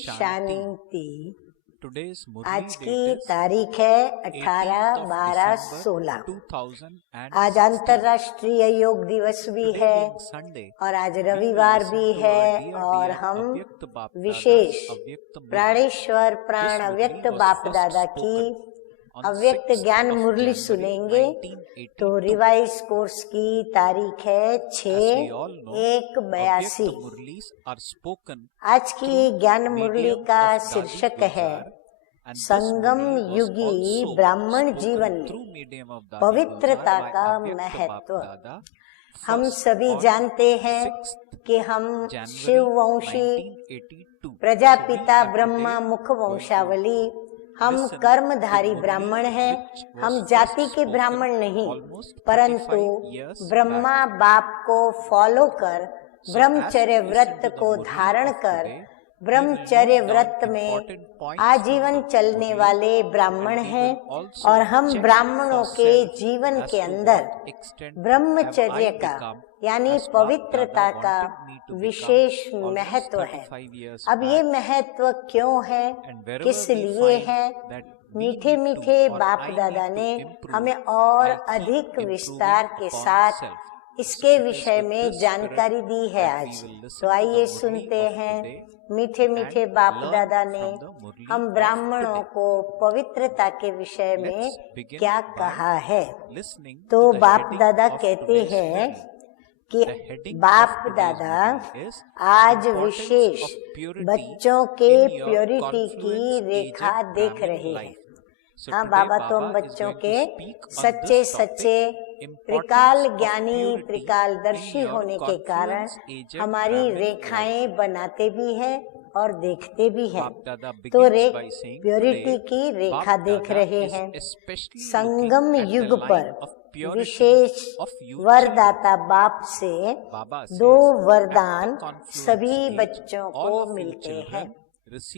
शांति। आज की तारीख है 18/12/16। आज अंतर्राष्ट्रीय योग दिवस भी है और आज रविवार भी है और हम विशेष प्राणेश्वर प्राण अव्यक्त बाप दादा की अव्यक्त ज्ञान मुरली सुनेंगे। तो रिवाइज कोर्स की तारीख है 6/1/82। आज की ज्ञान मुरली का शीर्षक है संगम युगी ब्राह्मण जीवन में पवित्रता का महत्व। हम सभी जानते हैं कि हम शिववंशी प्रजापिता ब्रह्मा मुख वंशावली, हम कर्मधारी ब्राह्मण हैं। हम जाति के ब्राह्मण नहीं, परंतु ब्रह्मा बाप को फॉलो कर ब्रह्मचर्य व्रत को धारण कर ब्रह्मचर्य व्रत में आजीवन चलने वाले ब्राह्मण हैं। और हम ब्राह्मणों के जीवन के अंदर ब्रह्मचर्य का यानी पवित्रता का विशेष महत्व है। अब ये महत्व क्यों है, किस लिए है, मीठे मीठे बाप दादा ने हमें और अधिक विस्तार के साथ इसके विषय में जानकारी दी है आज। तो आइए सुनते हैं मीठे मीठे बाप दादा ने हम ब्राह्मणों को पवित्रता के विषय में क्या कहा है। तो बाप दादा कहते हैं कि बाप दादा आज विशेष बच्चों के प्योरिटी की रेखा देख रहे हैं। हाँ बाबा, तो हम बच्चों के सच्चे सच्चे त्रिकाल ज्ञानी त्रिकालदर्शी होने के कारण हमारी रेखाएं बनाते भी हैं और देखते भी हैं। तो प्योरिटी की रेखा देख रहे हैं। संगम युग पर विशेष वरदाता बाप से 2 वरदान सभी बच्चों को मिलते हैं।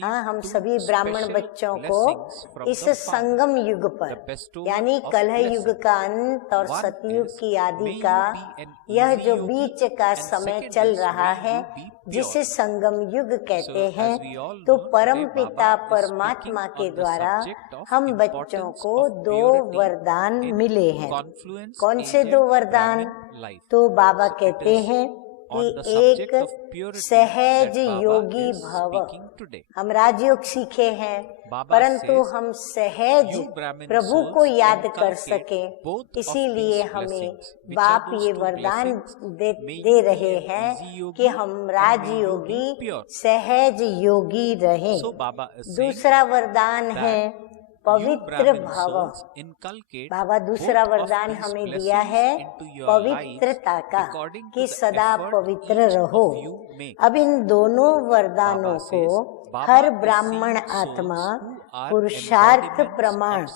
हाँ, हम सभी ब्राह्मण बच्चों को इस संगम युग पर यानी कलह युग का अंत और सतयुग की आदि का यह जो बीच का समय चल रहा है, जिसे संगम युग कहते हैं, तो परम पिता परमात्मा के द्वारा हम बच्चों को 2 वरदान मिले हैं। कौन से 2 वरदान? तो बाबा कहते हैं कि एक सहज योगी भव। हम राजयोग सीखे हैं, परंतु हम सहज प्रभु को याद कर सके, इसीलिए हमें बाप ये वरदान दे रहे हैं कि हम राजयोगी सहज योगी रहें। दूसरा वरदान है पवित्र भव। बाबा दूसरा वरदान हमें दिया है पवित्रता का, कि सदा पवित्र रहो। अब इन दोनों वरदानों को हर ब्राह्मण आत्मा पुरुषार्थ प्रमाण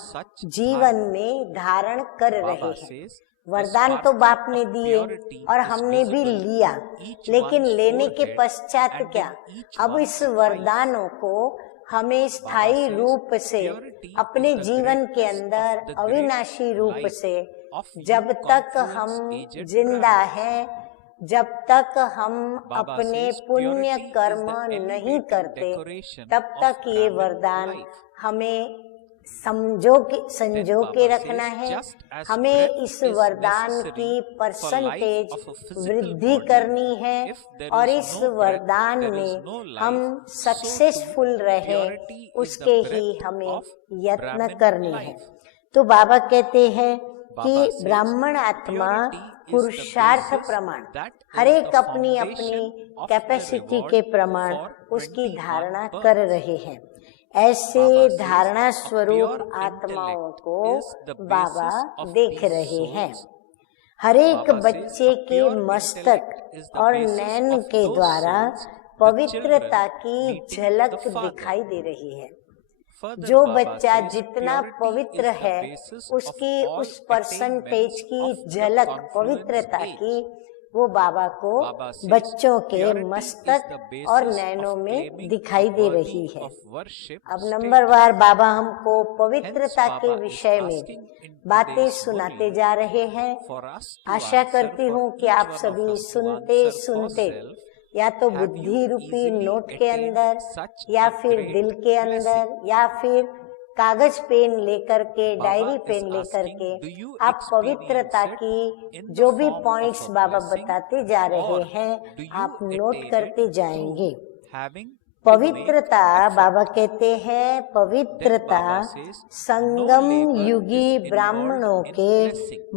जीवन में धारण कर रहे हैं। वरदान तो बाप ने दिए और हमने भी लिया, लेकिन लेने के पश्चात क्या? अब इस वरदानों को हमें स्थायी रूप से अपने जीवन के अंदर अविनाशी रूप से, जब तक हम जिंदा हैं, जब तक हम अपने पुण्य कर्म नहीं करते, तब तक ये वरदान हमें संजो के रखना है। हमें इस वरदान की परसेंटेज वृद्धि करनी है और इस वरदान में हम सक्सेसफुल रहे, उसके ही हमें यत्न करनी है। तो बाबा कहते हैं कि ब्राह्मण आत्मा पुरुषार्थ प्रमाण, हर एक अपनी अपनी कैपेसिटी के प्रमाण उसकी धारणा कर रहे हैं। ऐसे धारणा स्वरूप आत्माओं को बाबा देख रहे हैं। हर एक बच्चे के मस्तक और नैन के द्वारा पवित्रता की झलक दिखाई दे रही है। जो बच्चा जितना पवित्र है, उसकी उस परसेंटेज की झलक पवित्रता की वो बाबा को बच्चों के मस्तक और नैनों में दिखाई दे रही है। अब नंबरवार बाबा हमको पवित्रता के विषय में बातें सुनाते जा रहे हैं। आशा करती हूँ कि आप सभी सुनते सुनते या तो बुद्धि रूपी नोट के अंदर, या फिर दिल के अंदर, या फिर कागज पेन लेकर के, डायरी पेन लेकर के आप पवित्रता की जो भी पॉइंट्स बाबा बताते जा रहे हैं आप नोट करते जाएंगे। पवित्रता, बाबा कहते हैं पवित्रता संगम युगी ब्राह्मणों के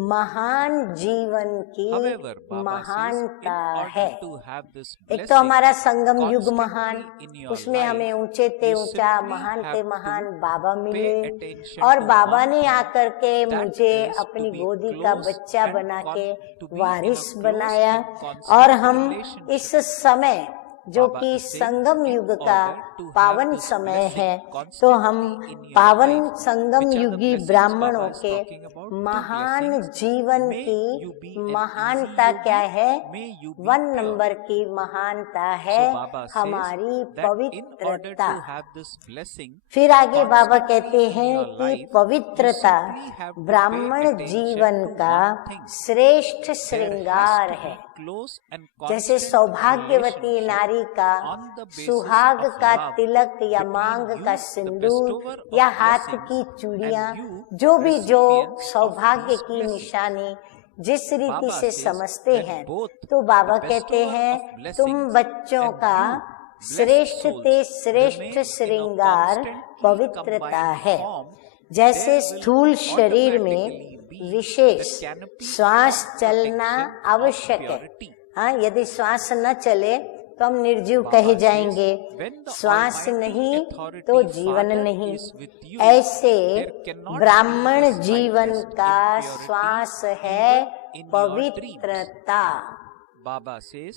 महान जीवन की महानता है। एक तो हमारा संगम युग महान, उसमें हमें ऊंचे ते ऊंचा, महान ते महान बाबा मिले, और बाबा ने आकर के मुझे अपनी गोदी का बच्चा बना के वारिस बनाया, और हम इस समय जो कि संगम युग का पावन समय है, तो हम पावन संगम युगी ब्राह्मणों के महान जीवन की महानता क्या है? 1 नंबर की महानता है हमारी पवित्रता। फिर आगे बाबा कहते हैं कि पवित्रता ब्राह्मण जीवन का श्रेष्ठ श्रृंगार है। जैसे सौभाग्यवती नारी का सुहाग का तिलक या मांग का सिंदूर या हाथ की चूड़ियां, जो भी जो सौभाग्य की निशानी जिस रीति से समझते हैं, तो बाबा कहते हैं तुम बच्चों का श्रेष्ठ ते श्रेष्ठ श्रृंगार पवित्रता है। जैसे स्थूल शरीर में विशेष श्वास चलना आवश्यक है। हाँ, यदि श्वास न चले तो हम निर्जीव कहे जाएंगे, श्वास नहीं तो जीवन नहीं। ऐसे ब्राह्मण जीवन का श्वास है पवित्रता।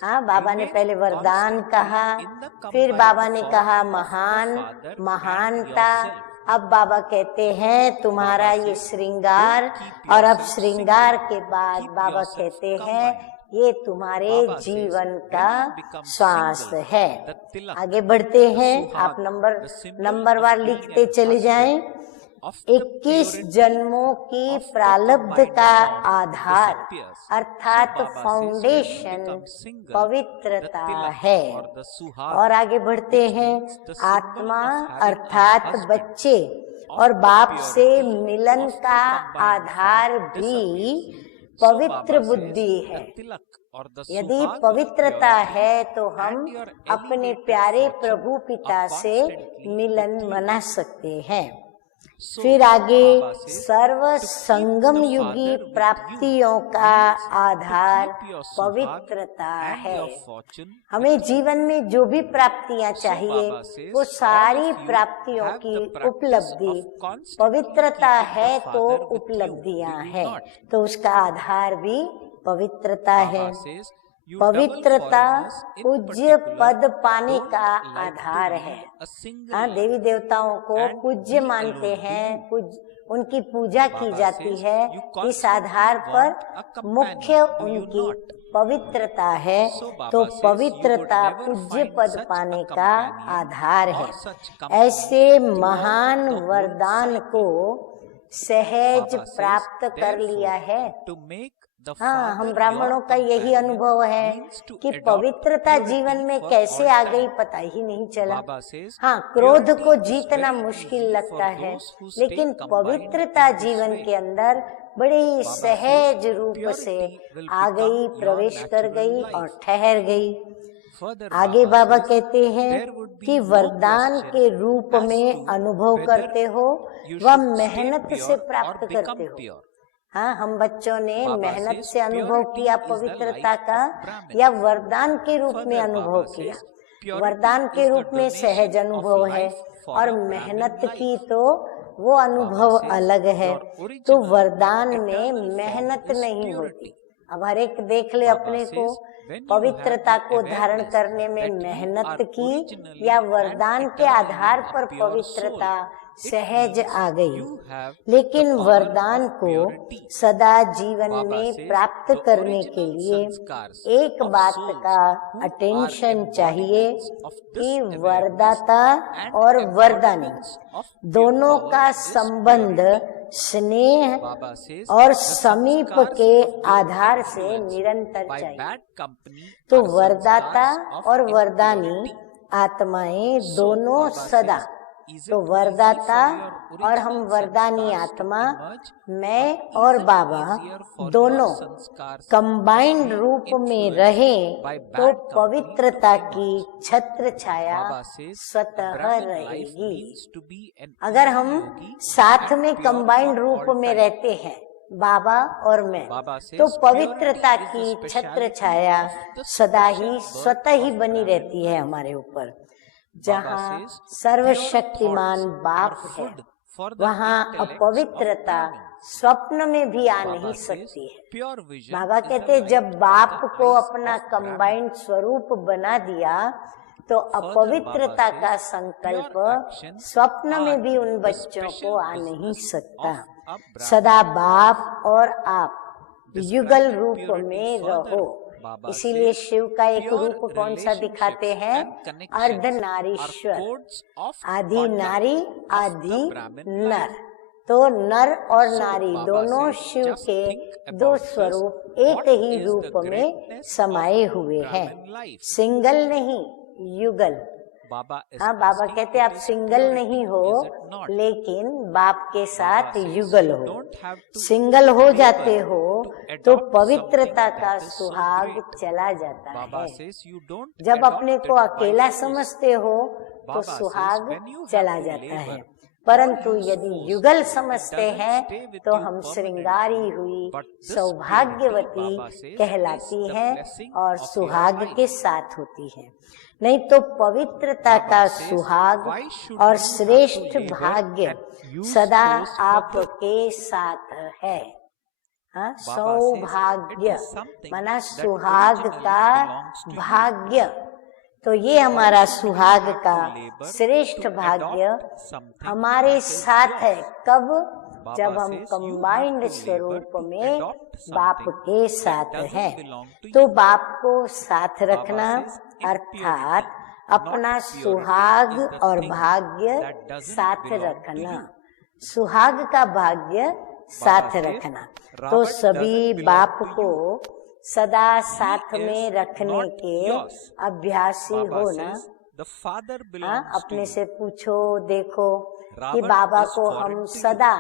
हाँ, बाबा ने पहले वरदान कहा, फिर बाबा ने कहा महान, महानता। अब बाबा कहते हैं तुम्हारा ये श्रृंगार, और अब श्रृंगार के बाद बाबा कहते हैं ये तुम्हारे जीवन का श्वास है। आगे बढ़ते हैं, आप नंबरवार लिखते चले जाएं। 21 जन्मों की प्रारब्ध का आधार अर्थात फाउंडेशन पवित्रता है। और आगे बढ़ते हैं, आत्मा अर्थात बच्चे और बाप से मिलन का आधार भी पवित्र बुद्धि है। यदि पवित्रता है तो हम अपने प्यारे प्रभु पिता से मिलन मना सकते हैं। फिर आगे सर्व संगम युगी प्राप्तियों का आधार पवित्रता है। हमें जीवन में जो भी प्राप्तियां चाहिए वो सारी प्राप्तियों की उपलब्धि पवित्रता है, तो उपलब्धियां हैं, तो उसका आधार भी पवित्रता है। पवित्रता पूज्य पद पाने का आधार है। हाँ, देवी देवताओं को पूज्य मानते हैं, उनकी पूजा की जाती है। इस आधार पर मुख्य उनकी पवित्रता है, तो पवित्रता पूज्य पद पाने का आधार है। ऐसे महान वरदान को सहज प्राप्त कर लिया है। हाँ, हम ब्राह्मणों का यही अनुभव है कि पवित्रता जीवन में कैसे आ गई पता ही नहीं चला। हाँ, क्रोध को जीतना मुश्किल लगता है, लेकिन पवित्रता जीवन के अंदर बड़े ही सहज रूप से आ गई, प्रवेश कर गई और ठहर गई। आगे बाबा कहते हैं कि वरदान के रूप में अनुभव करते हो व मेहनत से प्राप्त करते हो। हाँ, हम बच्चों ने मेहनत से अनुभव किया पवित्रता का, या वरदान के रूप में अनुभव किया। वरदान के रूप में सहज अनुभव है, और मेहनत की तो वो अनुभव अलग है। तो वरदान में मेहनत नहीं होती। अब हर एक देख ले अपने को, पवित्रता को धारण करने में मेहनत की या वरदान के आधार पर पवित्रता सहज आ गई। लेकिन वरदान को सदा जीवन में प्राप्त करने के लिए एक बात का अटेंशन चाहिए कि वरदाता और वरदानी दोनों का संबंध स्नेह Baba says, और the समीप sanskars के of good आधार से influence निरंतर by चाहिए। bad company तो are वरदाता sanskars of और वरदानी impurity. आत्माएं So, दोनों Baba सदा, says, is तो it वरदाता easy for your और हम original वरदानी sanskars to आत्मा, emerge, मैं or और is it Baba easier for दोनों your sanskars combined to be रूप में influenced रहें by तो bad company पवित्रता to की emerge? छत्र छाया Baba says, a स्वतः Brahmin life रहेगी। means to be an अगर easy हम yogi साथ and में pure कंबाइंड for रूप all में time. रहते हैं बाबा और मैं, Baba says, तो purity पवित्रता is the की छत्र speciality छाया of the सदा ही special birth स्वतः ही of बनी Brahmin रहती है life. हमारे ऊपर। Baba जहाँ says, सर्वशक्तिमान pure thoughts बाप are है, food for the वहाँ intellects of अपवित्रता Brahmins. स्वप्न में भी आ Baba नहीं says, सकती है। pure vision बाबा is कहते the जब light बाप of the को eyes अपना of कंबाइंड Brahmin. स्वरूप बना दिया तो Further, अपवित्रता Baba का says, संकल्प pure actions स्वप्न में are भी उन the बच्चों special को आ नहीं business सकता। of a Brahmin. सदा बाप और आप युगल Describing रूप purity में further, रहो। Baba इसीलिए says, शिव का एक pure रूप कौन सा दिखाते relationships हैं? and connections are Ardhanarishvara, codes of आदि conduct नारी of आदि the Brahmin नर। life. तो नर और So, नारी Baba दोनों says, शिव just के think दो about this, स्वरूप what एक ही is रूप the में greatness समाये of हुए हैं। Brahmin life? सिंगल नहीं, युगल। Baba is हाँ, बाबा asking, कहते it आप is सिंगल purity, नहीं हो, is it not? लेकिन बाप के साथ Baba says, युगल you हो। don't have to सिंगल हो labor जाते हो to तो adopt पवित्रता something का that is so सुहाग great. चला जाता Baba है। says, you don't जब adopt अपने it को by अकेला force. समझते हो तो Baba says, सुहाग when you have चला to जाता है, labor परंतु or use यदि force, युगल it समझते doesn't हैं stay with तो you हम permanently, श्रृंगारी हुई but this सौभाग्यवती purity, Baba says, कहलाती is the है blessing और of your सुहाग life. के साथ होती है। नहीं तो पवित्रता Baba का says, सुहाग why should और you have to श्रेष्ठ labor भाग्य and use सदा force for this? आपके साथ है। हाँ, Baba says, सौभाग्य it is something माना that सुहाग originally का belongs to you. भाग्य। तो ये हमारा सुहाग का labor श्रेष्ठ to भाग्य adopt something हमारे that is साथ है। yours. कब? Baba जब हम says, you combined have to स्वरूप labor to में adopt बाप something के that साथ doesn't है। belong to तो you. बाप को साथ रखना says, in अर्थात purity, अपना not purity, सुहाग is the और thing भाग्य that doesn't साथ belong to रखना, you. सुहाग का भाग्य साथ says, रखना। तो Ravan सभी doesn't belong बाप to को you. सदा He साथ is में रखने not के yours. अभ्यासी Baba हो ना। says, the father हाँ, belongs to अपने you. से पूछो देखो कि Ravan बाबा is को foreign हम to you. सदा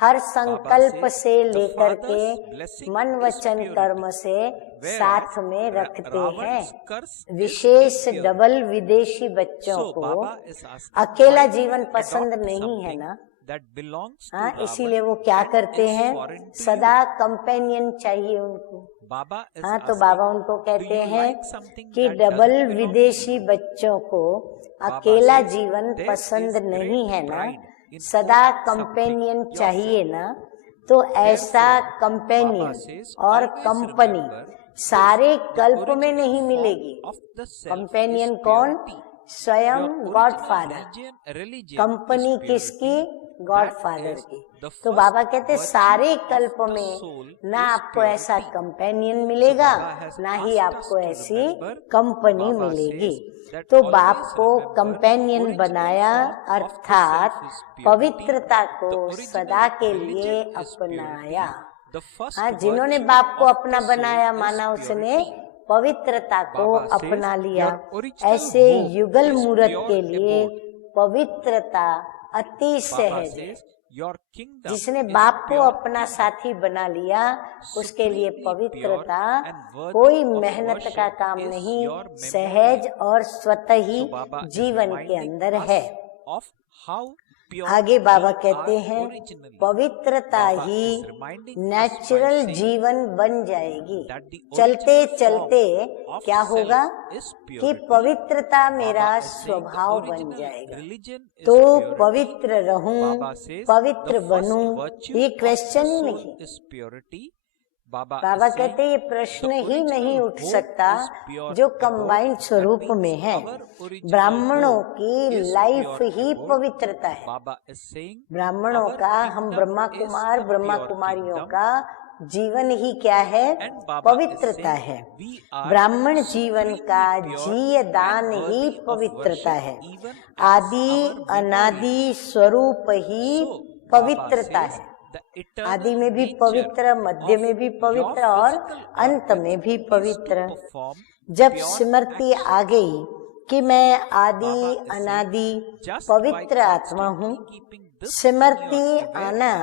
हर संकल्प says, से the लेकर के father's blessing मन is वचन purity. कर्म से Whereas साथ में रखते हैं। Ravan's curse is विशेष impure. डबल विदेशी बच्चों So, को Baba is asking, अकेला why do जीवन you पसंद adopt नहीं है something ना। that belongs to हाँ, Ravan इसीलिए वो क्या and करते is हैं? foreign to सदा you? कंपेनियन चाहिए उनको। Baba is हाँ, तो asking, बाबा उनको do कहते you हैं like something कि that double doesn't belong to विदेशी you? बच्चों को Baba अकेला says, जीवन there पसंद is नहीं great है ना, pride in सदा owning something कंपेनियन yourself. चाहिए ना। तो ऐसा Therefore, कंपेनियन Baba says, और always कंपनी remember सारे the कल्प में original नहीं form मिलेगी। of the self companion is कौन? purity. स्वयं Your God original father. religion company is किसकी? purity. God That father is की। the तो first बाबा कहते virtue सारे of कल्प the में soul ना is आपको ऐसा purity. कंपेनियन मिलेगा, So Baba has ना ही asked आपको us to ऐसी remember, कंपनी Baba मिलेगी। says that तो always बाप को remember कंपेनियन original बनाया form of the अर्थात self is purity. पवित्रता को The original सदा के लिए religion is अपनाया। purity. The first हाँ, जिन्होंने virtue बाप को of अपना the soul बनाया is माना उसने purity. पवित्रता को Baba says, अपना लिया। your original ऐसे home युगल is मूरत pure के लिए abode. पवित्रता अति Baba सहज है। says, your kingdom जिसने is बाप को pure अपना साथी बना लिया उसके लिए supremely पवित्रता pure and worthy कोई of मेहनत का worship काम is नहीं, your memory. सहज और स्वतः ही So Baba is जीवन के reminding अंदर us है। of how pure आगे बाबा we कहते are हैं originally. पवित्रता Baba he is reminding us by natural saying जीवन बन जाएगी। that the चलते original चलते form of क्या self होगा is कि purity. पवित्रता मेरा Baba is saying the स्वभाव बन original जाएगा। religion is तो purity. पवित्र रहूं, Baba says पवित्र the first बनूं, virtue ये of the question he soul नहीं। is purity. Baba Baba is saying कहते ये प्रश्न the ही नहीं original उठ home सकता is pure जो abode. कंबाइंड That स्वरूप means में है। our original ब्राह्मणों home की is life pure he abode. पवित्रता है। Baba is saying ब्राह्मणों our का, हम kingdom Brahma is Kumar the Brahma pure कुमारियों kingdom. का जीवन ही क्या है? And Baba पवित्रता is है। saying we are ब्राह्मण जीवन supremely का pure जीय and दान worthy ही of पवित्रता worship है। even as आदि our memory. अनादि स्वरूप ही So, Baba पवित्रता says है। आदि में भी पवित्र, मध्य में भी पवित्र और अंत में भी पवित्र। जब स्मृति आ गई कि मैं आदि अनादि पवित्र आत्मा हूँ, स्मृति आना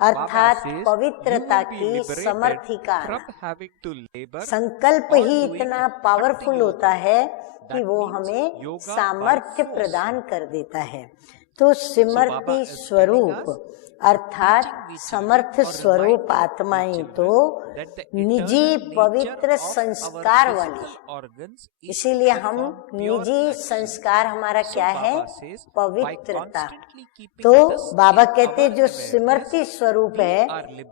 अर्थात पवित्रता की समर्थिका आना। संकल्प ही इतना पावरफुल होता है कि वो हमें सामर्थ्य प्रदान कर देता है। तो स्मृति स्वरूप अर्थात समर्थ स्वरूप आत्माएं तो निजी पवित्र संस्कार वाली, इसीलिए हम निजी संस्कार हमारा क्या है? पवित्रता। तो बाबा कहते जो स्मृति स्वरूप है,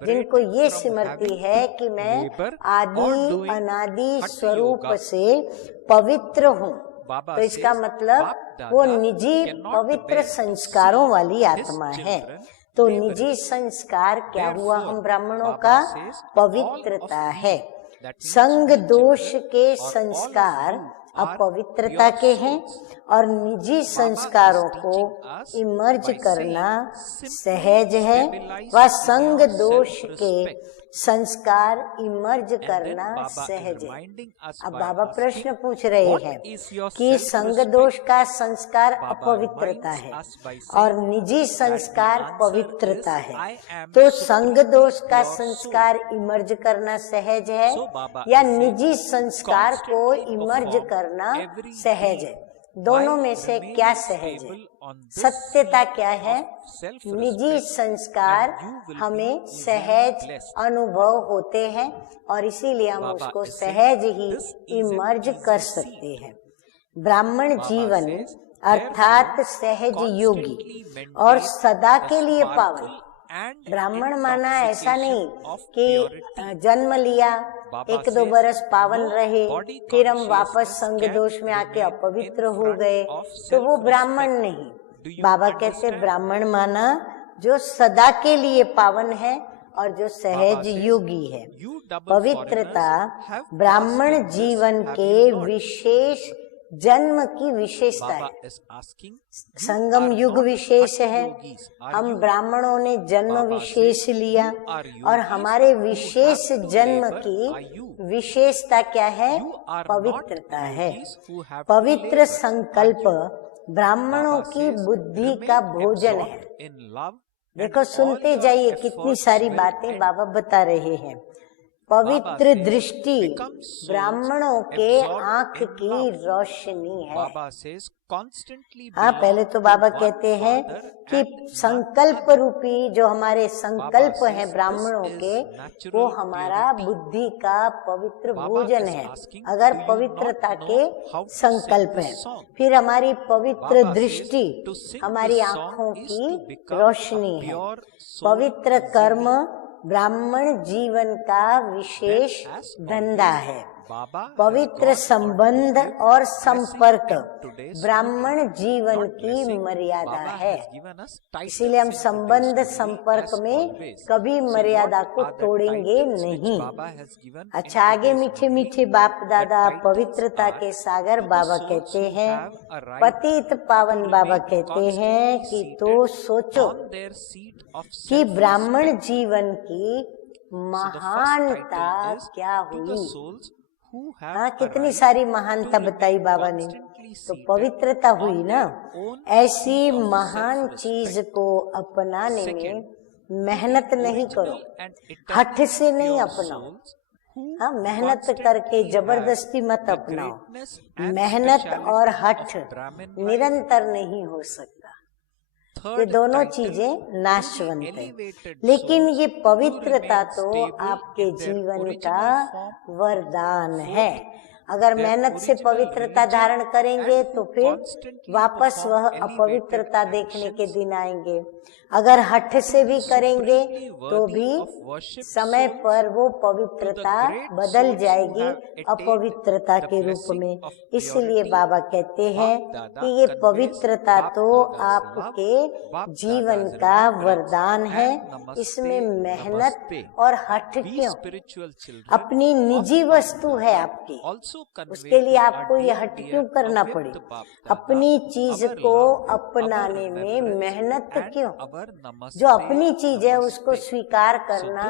जिनको ये स्मृति है कि मैं आदि अनादि स्वरूप से पवित्र हूँ, तो इसका मतलब वो निजी पवित्र संस्कारों वाली आत्मा है। तो निजी संस्कार क्या हुआ हम ब्राह्मणों का? पवित्रता है। संग दोष के संस्कार अपवित्रता के हैं और निजी संस्कारों को इमर्ज करना सहज है, व संग दोष के संस्कार इमर्ज करना सहज है। अब बाबा प्रश्न पूछ रहे हैं कि संग दोष का संस्कार अपवित्रता है और निजी संस्कार पवित्रता है, तो संग दोष का संस्कार इमर्ज करना सहज है या निजी संस्कार को इमर्ज करना सहज है? दोनों में से क्या सहज है? सत्यता क्या है? निजी संस्कार हमें सहज अनुभव होते हैं और इसीलिए हम उसको सहज ही इमर्ज कर सकते हैं। ब्राह्मण जीवन अर्थात सहज योगी और सदा के लिए पावन। ब्राह्मण माना ऐसा नहीं कि जन्म लिया, 1-2 बरस पावन रहे, फिर हम वापस संग दोष में आके अपवित्र हो गए, तो वो ब्राह्मण नहीं। बाबा कहते ब्राह्मण माना जो सदा के लिए पावन है और जो सहज योगी है। पवित्रता ब्राह्मण जीवन के विशेष जन्म की विशेषता है। संगम युग विशेष है, हम ब्राह्मणों ने जन्म विशेष लिया और हमारे विशेष जन्म की विशेषता क्या है? पवित्रता है। पवित्र संकल्प ब्राह्मणों की बुद्धि का भोजन है। देखो सुनते जाइए, कितनी सारी बातें बाबा बता रहे हैं। पवित्र दृष्टि ब्राह्मणों के आंख की रोशनी है। हाँ, पहले तो बाबा कहते हैं कि संकल्प रूपी जो हमारे संकल्प हैं ब्राह्मणों के, वो हमारा बुद्धि का पवित्र भोजन है। अगर पवित्रता के संकल्प है, फिर हमारी पवित्र दृष्टि हमारी आंखों की रोशनी है। पवित्र कर्म ब्राह्मण जीवन का विशेष धंधा है। पवित्र संबंध और संपर्क ब्राह्मण जीवन की मर्यादा है। इसीलिए हम संबंध संपर्क में कभी मर्यादा को तोड़ेंगे नहीं। अच्छा, आगे मीठे मीठे बाप दादा पवित्रता के सागर बाबा कहते हैं, पतित पावन बाबा कहते हैं कि तो सोचो कि ब्राह्मण जीवन की महानता क्या हुई। हाँ, कितनी सारी महानता बताई बाबा ने, तो पवित्रता हुई ना। ऐसी महान चीज को अपनाने में मेहनत नहीं करो, हठ से नहीं अपनाओ। हाँ, मेहनत करके जबरदस्ती मत अपनाओ। मेहनत और हठ निरंतर नहीं हो सकता, ये दोनों चीजें नाशवंत है। लेकिन ये पवित्रता तो आपके जीवन का वरदान है। अगर मेहनत से पवित्रता धारण करेंगे तो फिर वापस वह अपवित्रता देखने के दिन आएंगे। अगर हठ से भी करेंगे तो भी समय पर वो पवित्रता बदल जाएगी अपवित्रता के रूप में। इसलिए बाबा कहते हैं कि ये पवित्रता तो आपके जीवन का वरदान है, इसमें मेहनत और हठ क्यों? अपनी निजी वस्तु है आपकी, उसके लिए आपको ये हट क्यों करना पड़े? अपनी चीज को अपनाने में मेहनत क्यों? जो अपनी चीज है उसको स्वीकार करना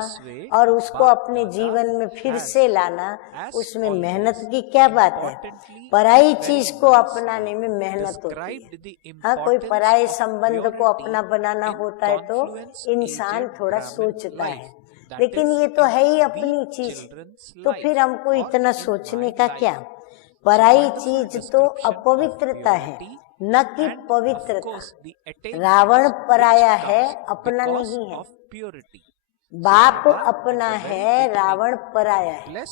और उसको अपने जीवन में फिर से लाना, उसमें मेहनत की क्या बात है? पराई चीज को अपनाने में मेहनत होती है। हाँ, कोई पराये संबंध को अपना बनाना होता है तो इंसान थोड़ा सोचता है, लेकिन ये तो है ही अपनी चीज, तो फिर हमको इतना सोचने का क्या? पराई चीज तो अपवित्रता है, न कि पवित्रता। रावण पराया है, अपना नहीं है। बाप अपना है, रावण पराया है।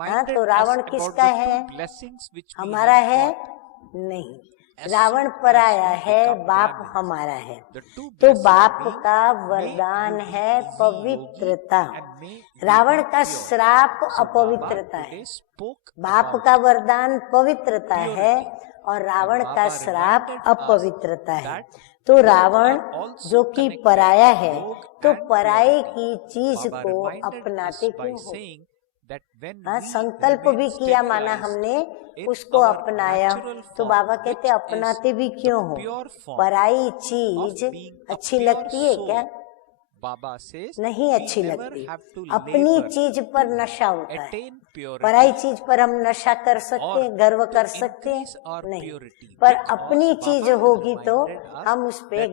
हाँ, तो रावण किसका है? हमारा है नहीं। रावण पराया है, बाप हमारा है। तो बाप का वरदान है पवित्रता, रावण का श्राप अपवित्रता है। बाप का वरदान पवित्रता है और रावण का श्राप अपवित्रता है। तो रावण जो कि पराया है, तो पराये की चीज को अपनाते क्यों हो? हाँ, संकल्प भी किया, माना हमने उसको अपनाया, तो बाबा कहते अपनाते भी क्यों हो? पराई चीज अच्छी लगती है क्या? नहीं अच्छी लगती। अपनी चीज पर नशा होता है, पराई चीज पर हम नशा कर सकते हैं, गर्व कर सकते हैं नहीं, पर अपनी चीज होगी तो हम उस पे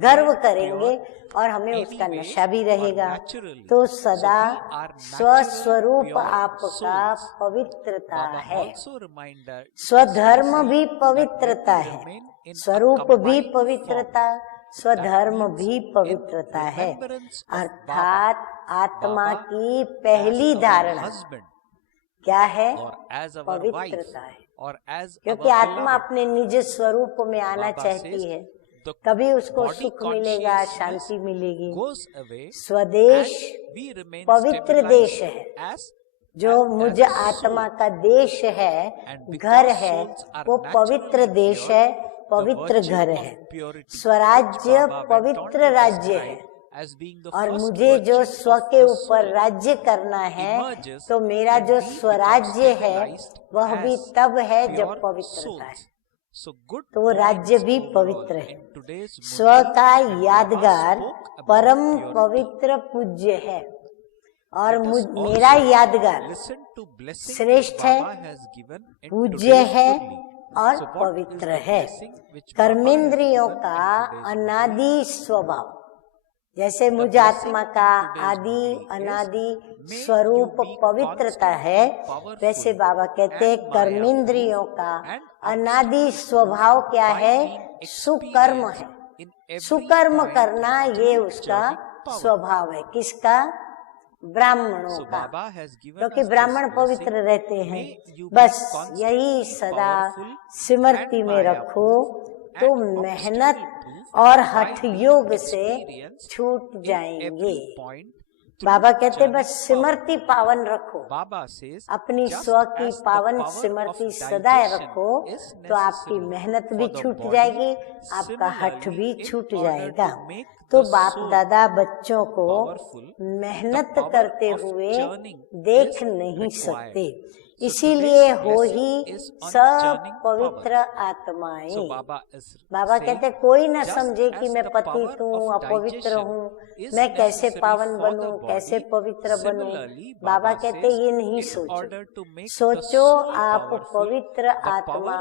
गर्व करेंगे और हमें उसका नशा भी रहेगा। तो सदा स्वस्वरूप आपका पवित्रता है, स्वधर्म भी पवित्रता है, स्वरूप भी पवित्रता, स्वधर्म भी पवित्रता है। अर्थात आत्मा की पहली धारणा क्या है? पवित्रता है। क्योंकि आत्मा अपने निज स्वरूप में आना चाहती है, तभी उसको सुख मिलेगा, शांति मिलेगी। स्वदेश पवित्र देश है, जो मुझ आत्मा का देश है, घर है, वो पवित्र देश है, पवित्र घर है। स्वराज्य पवित्र राज्य है, और मुझे जो स्व के ऊपर राज्य करना है, तो मेरा जो स्वराज्य है वह भी तब है जब पवित्रता है, तो वो राज्य भी पवित्र है। स्व का यादगार परम पवित्र पूज्य है, और मेरा यादगार श्रेष्ठ है, पूज्य है और पवित्र है। कर्मेंद्रियों का अनादि स्वभाव, जैसे मुझ आत्मा का आदि अनादि स्वरूप पवित्रता है, वैसे बाबा कहते हैं कर्मेंद्रियों का अनादि स्वभाव क्या है? सुकर्म है। सुकर्म करना ये उसका स्वभाव है। किसका? ब्राह्मणों का, क्योंकि ब्राह्मण पवित्र रहते हैं। बस यही सदा स्मृति में रखो, तो मेहनत और हठ योग से छूट जाएंगे। बाबा कहते बस स्मृति पावन रखो, अपनी स्व की पावन स्मृति सदा रखो, तो आपकी मेहनत भी छूट जाएगी, आपका हठ भी छूट जाएगा। तो बाप दादा बच्चों को मेहनत करते हुए देख नहीं सकते, इसीलिए हो ही सब पवित्र आत्माएं। बाबा कहते कोई न समझे कि मैं पतित हूँ, अपवित्र हूँ, मैं कैसे पावन बनूं, कैसे पवित्र बनूं। बाबा कहते ये नहीं सोचो, सोचो आप पवित्र आत्मा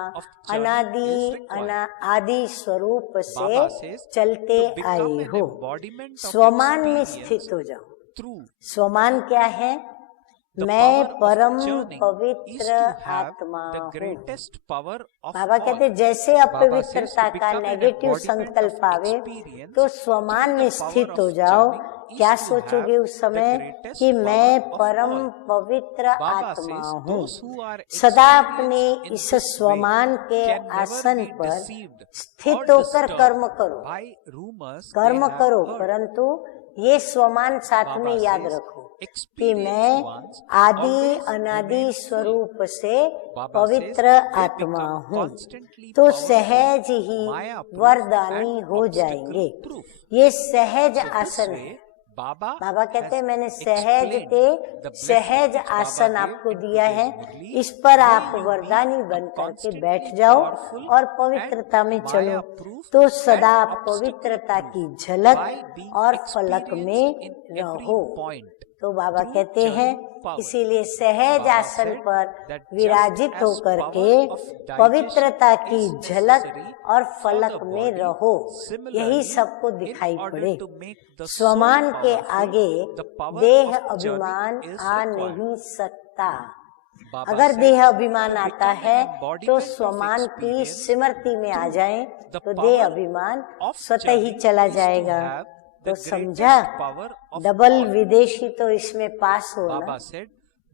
आदि स्वरूप से चलते आए हो। स्वमान में स्थित हो जाओ। स्वमान क्या है? मैं परम पवित्र आत्मा हूँ। बाबा कहते जैसे अपवित्रता का नेगेटिव संकल्प आवे तो स्वमान में स्थित हो जाओ। क्या सोचोगे उस समय? कि मैं परम पवित्र आत्मा हूँ। सदा अपने इस स्वमान के आसन पर स्थित होकर कर्म करो, कर्म करो, परंतु ये स्वमान साथ में याद रखो कि मैं आदि अनादि स्वरूप से पवित्र आत्मा हूँ, तो सहज ही वरदानी हो जाएंगे। ये सहज आसन है। Baba बाबा कहते हैं has मैंने सहज explained के the सहज blessings Baba आसन gave आपको into दिया his है, murli, इस पर may आप you be वरदानी a बन करके constantly बैठ जाओ powerful और and पवित्रता में चलो, Maya-proof तो and सदा obstacle पवित्रता proof की झलक by being और फलक experienced में in every रहो। point तो बाबा through कहते हैं churning power. इसीलिए सहज Baba आसन said पर that just विराजित as होकर power के of digestion पवित्रता की is झलक necessary और for फलक the में body, रहो, यही similarly, सबको in दिखाई order पड़े। to make the soul स्वमान के powerful, आगे the power देह of अभिमान churning is आ required. नहीं सकता। Baba अगर said, देह अभिमान to आता become है an तो embodiment of स्वमान की experience, स्मृति में आ जाए the तो power देह अभिमान of स्वतः ही churning चला is to जाएगा। have तो the समझा, greatest power of double all. विदेशी तो इसमें पास हो ना, Baba said,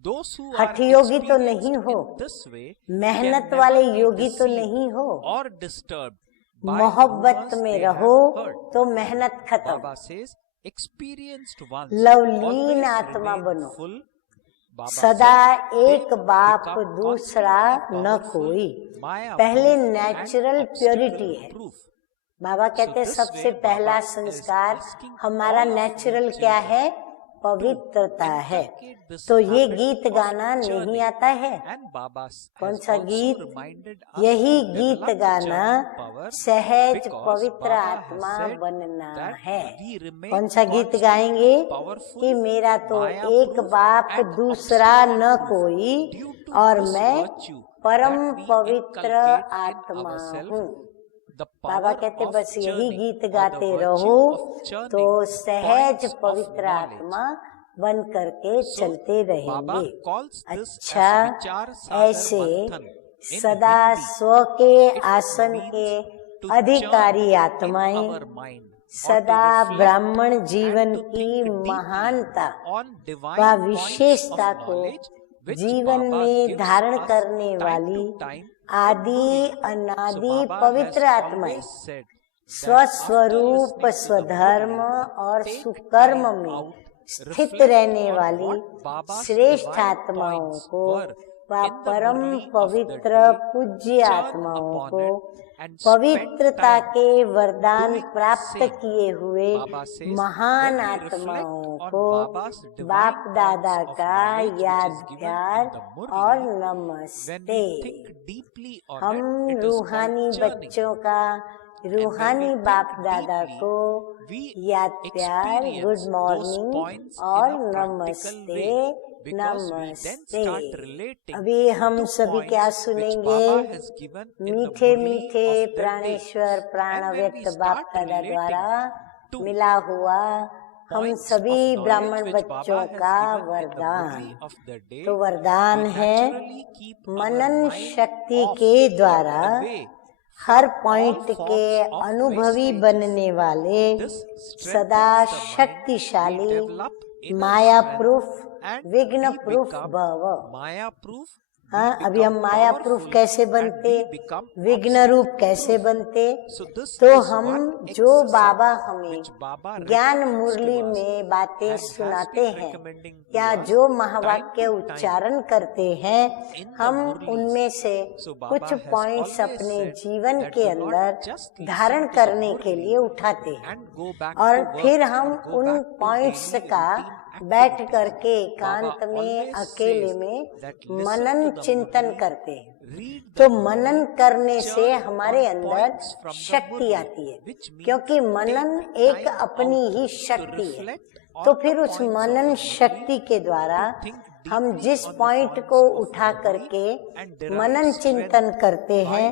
those who are हठ योगी तो experienced नहीं हो, in this way मेहनत can वाले never be योगी तो deceived नहीं हो, or disturbed by मोहब्बत rumors में they रहो have heard. तो मेहनत खत्म, Baba says, experienced ones Lovleen always आत्मा remain बनो, full. Baba सदा said, they एक बाप become दूसरा constantly न powerful, कोई। Maya पहले proof natural and purity obstacle है। proof. बाबा कहते हैं this सबसे way, पहला Baba is संस्कार asking हमारा all of you नेचुरल क्या children है, पवित्रता है। inculcate this तो ये habit गीत of गाना नहीं churning. आता है, And Baba कौन has सा also गीत, reminded us यही to गीत develop गाना churning power सहज because पवित्र Baba has आत्मा said बनना that है। we remain कौन सा गीत constantly गाएंगे powerful, कि मेरा तो Maya एक proof बाप and दूसरा obstacle न proof कोई due to और this मैं virtue परम that we पवित्र inculcate in आत्मा ourselves, हूँ। the बाबा power कहते of बस यही churning गीत or the गाते virtue रहो of churning तो सहज points of पवित्र knowledge. आत्मा बन करके So, चलते Baba रहेंगे। calls this अच्छा, as Vichar Sagar ऐसे Manthan in सदा Hindi. स्व के It आसन means के to अधिकारी churn in आत्माएं our mind or to सदा reflect ब्राह्मण and जीवन to की think deeply महानता on divine व points विशेषता of को knowledge which जीवन Baba में gives धारण us करने time वाली to time in आदि Murli. So अनादि Baba पवित्र has आत्माएं always said that स्वस्वरूप after listening to the स्वधर्म Murli, और take सुकर्म time में out, स्थित reflect रहने on वाली what Baba's श्रेष्ठ divine आत्माओं points को were व in the परम Murli of the पवित्र day, पूज्य churn आत्माओं upon को it and spend पवित्रता time के वरदान doing प्राप्त same. किए हुए Baba says, महान when we reflect आत्माओं on को Baba's divine बाप दादा points of का knowledge which याद is given प्यार in the और Murli, when नमस्ते। we think deeply on हम it, it is रूहानी called churning. बच्चों का And when रूहानी we बाप think दादा deeply, को we याद प्यार, experience good those morning points और in a practical नमस्ते way because we then नमस्ते। start relating अभी हम to सभी क्या points which सुनेंगे, Baba has given in the मीठे Murli मीठे of the day. प्राणेश्वर प्राण And when we व्यक्त बाप start दादा relating द्वारा to मिला हुआ हम points सभी of ब्राह्मण knowledge which बच्चों Baba has का given in the वरदान, Murli of the day, तो वरदान we है naturally keep our Manan mind शक्ति off के or द्वारा away her from all point forms के of अनुभवी wastages. बनने वाले This सदा strengthens the mind. We शक्तिशाली develop inner Maya strength proof and विघ्न we प्रूफ become भव। Maya proof. हाँ, We अभी हम become माया प्रूफ powerful कैसे and बनते, we become विघ्न रूप obstacle कैसे proof. बनते, So this तो is हम one जो exercise बाबा हमें which Baba ज्ञान recommends मुरली to us में बातें and has सुनाते been हैं recommending to या us जो time महावाक्य to time उच्चारण करते हैं, in the हम Murlis. उनमें से So Baba कुछ has पॉइंट्स always अपने said जीवन that के do अंदर not just listen धारण to the करने के Murli लिए उठाते हैं and go back और to work फिर हम or go उन back to पॉइंट्स daily का routine बैठ activities. करके एकांत Baba में always अकेले says में that listen Manan to the चिंतन Murli, करते हैं। read तो the मनन Murli, करने से chant हमारे on अंदर points from the शक्ति Murli, आती है, which means क्योंकि मनन take एक time अपनी out ही to शक्ति है। reflect on तो the फिर उस points of Manan the Murli, शक्ति के द्वारा to think हम deeply जिस on the पॉइंट points को of उठा Murli करके and derive मनन strength चिंतन करते by हैं,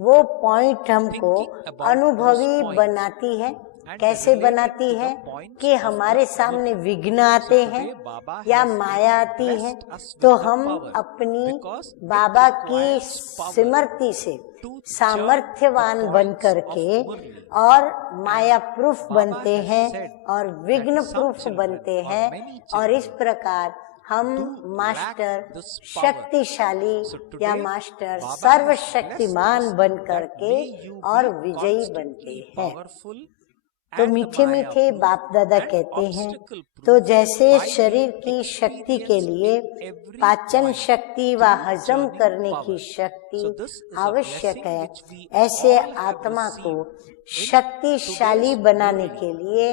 वो पॉइंट हमको thinking about अनुभवी those points बनाती है। and कैसे related बनाती to the है points कि of हमारे the सामने Murli. विघ्न So आते today हैं Baba या has माया आती है, blessed us with तो the हम power अपनी because it बाबा की requires power स्मृति से to सामर्थ्यवान chant the बन points करके of Murli. और माया प्रूफ Baba बनते has हैं said और that विघ्न some प्रूफ children बनते or हैं many और इस children प्रकार हम do master lack this power. शक्तिशाली So या today मास्टर Baba has सर्वशक्तिमान blessed us बन that करके may you और be विजयी constantly बनते हैं। powerful तो and मीठे Maya मीठे proof बाप दादा and कहते हैं, obstacle तो proof जैसे by शरीर being की शक्ति के experienced लिए in every पाचन point शक्ति व through हजम churning करने power. की शक्ति So this is a आवश्यक blessing है, which we ऐसे all have आत्मा को received in शक्तिशाली today's बनाने Murli. के लिए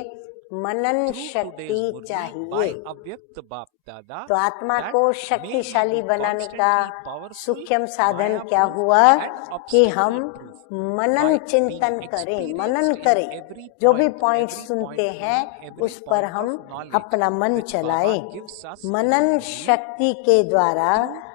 मनन through शक्ति today's Murli by चाहिए। Avyakt Bap Dada तो आत्मा that को may शक्तिशाली be बनाने का constantly powerful, सूक्ष्म साधन Maya क्या proof हुआ and कि obstacle हम proof मनन by चिंतन being करें, experienced मनन in करें। every जो भी point, पॉइंट every सुनते point हैं known, every उस पर point हम of knowledge अपना मन which चलाएं। Baba gives us in Manan Murli शक्ति के द्वारा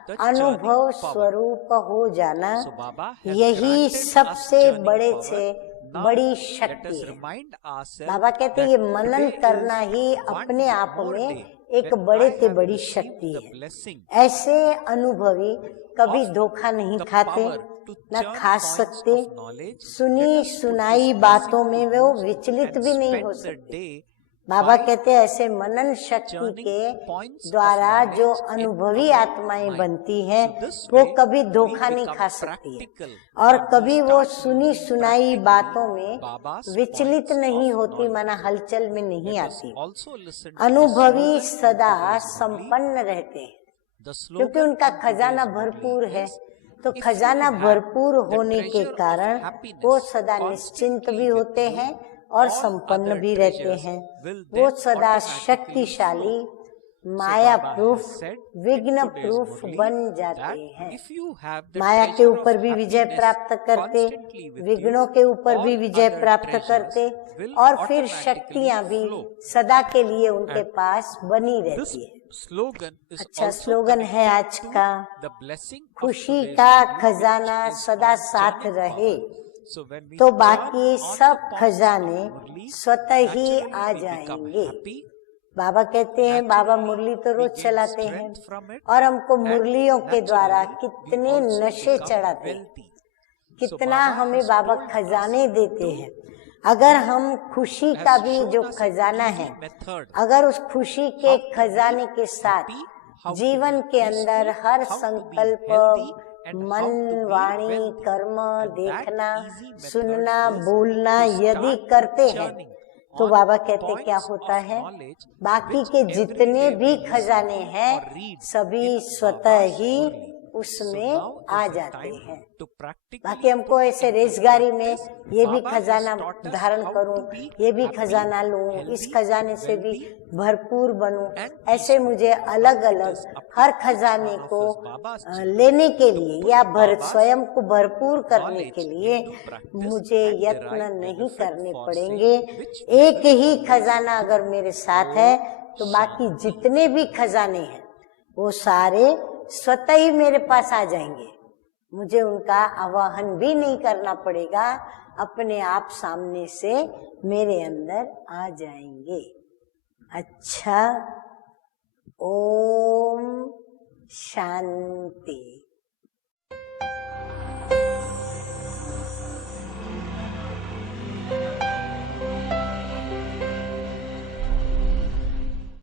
through the अनुभव churning power. स्वरूप हो जाना, So Baba has यही granted us सबसे churning बड़े power. से Now बड़ी let शक्ति us है। remind ourselves बाबा कहते हैं that ये मनन today करना is ही one अपने आप more में day एक when बड़े I से have बड़ी received शक्ति the है। blessing ऐसे अनुभवी कभी of धोखा नहीं the खाते, power to न churn खा points सकते। of knowledge. सुनी Let us put सुनाई this बातों blessing में to वो use विचलित and भी नहीं spend हो the सकते। day बाबा by कहते हैं ऐसे मनन शक्ति churning के points of द्वारा जो knowledge in अनुभवी our आत्माएं mind. बनती हैं So this वो way कभी we धोखा नहीं become खा सकती है practical और and we कभी वो start सुनी using सुनाई practically बातों में Baba's विचलित points नहीं of होती, knowledge. माना हलचल में नहीं Let us आती। also listen to the अनुभवी slogan in सदा today's Murli. संपन्न रहते हैं The क्योंकि slogan उनका in खजाना today's भरपूर Murli है। is, तो if you खजाना have भरपूर the होने के treasure of कारण happiness वो सदा निश्चिंत constantly भी with होते you, हैं और all संपन्न other भी रहते treasures हैं। will वो then सदा automatically शक्तिशाली, flow. Maya Baba proof, has said विघ्न in today's प्रूफ Murli बन जाते that हैं। if you have the माया के treasure ऊपर of भी विजय happiness प्राप्त करते, constantly with विघ्नों you, के ऊपर भी all विजय other प्राप्त treasures करते will और फिर automatically शक्तियां भी flow. सदा के लिए उनके And पास बनी This रहती है। slogan is अच्छा also स्लोगन है connected आज to का, the blessing of खुशी today's का Murli, खजाना which is सदा on साथ churning रहे। power. So when we तो churn बाकी on सब the points खजाने of Murli, स्वतः ही naturally आ we become जाएंगे। happy. बाबा कहते हैं बाबा Naturally, मुरली तो we रोज gain चलाते हैं strength from it, और हमको and मुरलियों के द्वारा naturally, कितने we also नशे become चढ़ाते हैं, wealthy. So कितना Baba हमें has बाबा told us खजाने देते to हैं। अगर हम खुशी has का भी shown जो us an खजाना easy है, method अगर उस खुशी के how to खजाने be के साथ happy, how to जीवन be के अंदर peaceful, her how to be संकल्प, healthy, and मन, how to be Vani, wealthy. कर्म, And that देखना, easy method सुनना, is बोलना to यदि start करते हैं churning तो on बाबा कहते क्या points होता of है, knowledge बाकी which के every जितने day भी we listen खजाने to हैं or read सभी in स्वतः Baba's ही Murli. So उसमें now आ is the जाते time हैं। to practically बाकी हमको put ऐसे into रेजगारी में practice. ये भी Baba खजाना has taught us धारण how करूं, to be ये भी happy, खजाना लूं, इस healthy, खजाने से भी wealthy, भरपूर बनूं। and ऐसे peaceful. मुझे Now अलग it अलग is up to her each खजाने one of को us, Baba's children, लेने के to लिए put या Baba's स्वयं को भरपूर करने knowledge के लिए into practice मुझे and यत्न derive नहीं benefit करने for पड़ेंगे। same, which we एक will ही always खजाना do. अगर मेरे साथ है तो बाकी शांति। जितने भी खजाने हैं वो सारे स्वतः ही मेरे पास आ जाएंगे। मुझे उनका आवाहन भी नहीं करना पड़ेगा, अपने आप सामने से मेरे अंदर आ जाएंगे। अच्छा, ओम शांति।